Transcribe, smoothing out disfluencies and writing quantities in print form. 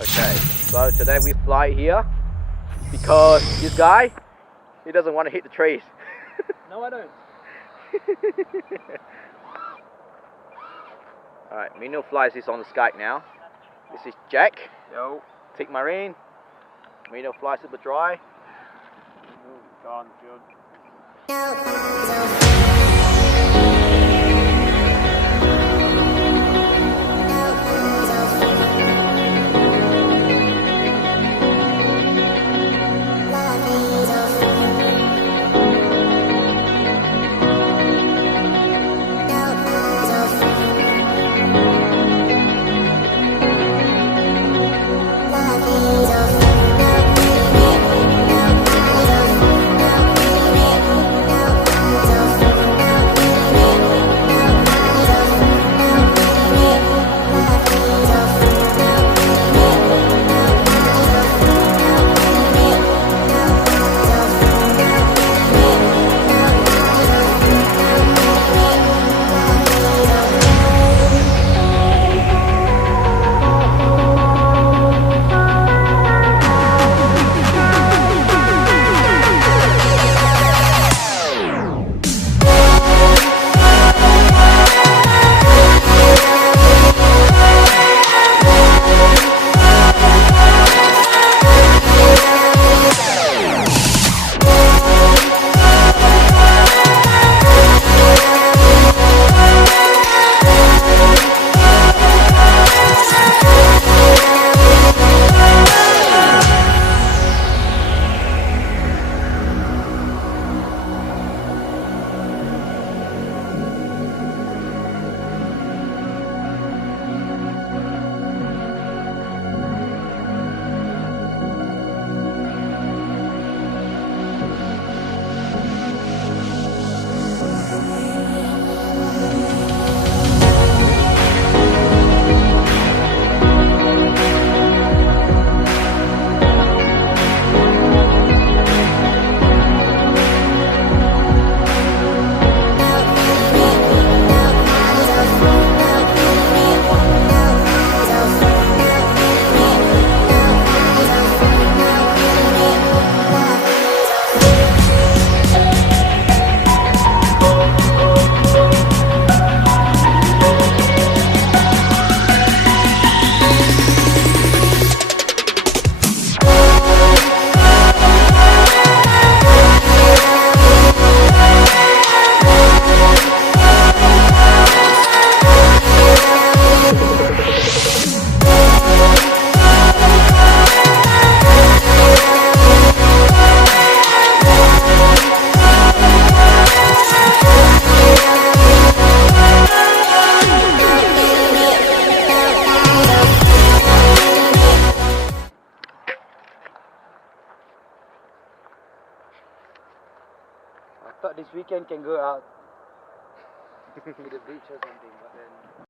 Okay, so today we fly here because this guy, he doesn't want to hit the trees. No, I don't. Alright, Mino flies this on the Skype now. This is Jack, Yo. Tick Marine. Mino flies it but dry. Gone, good. I thought this weekend can go out to the beach or something, but then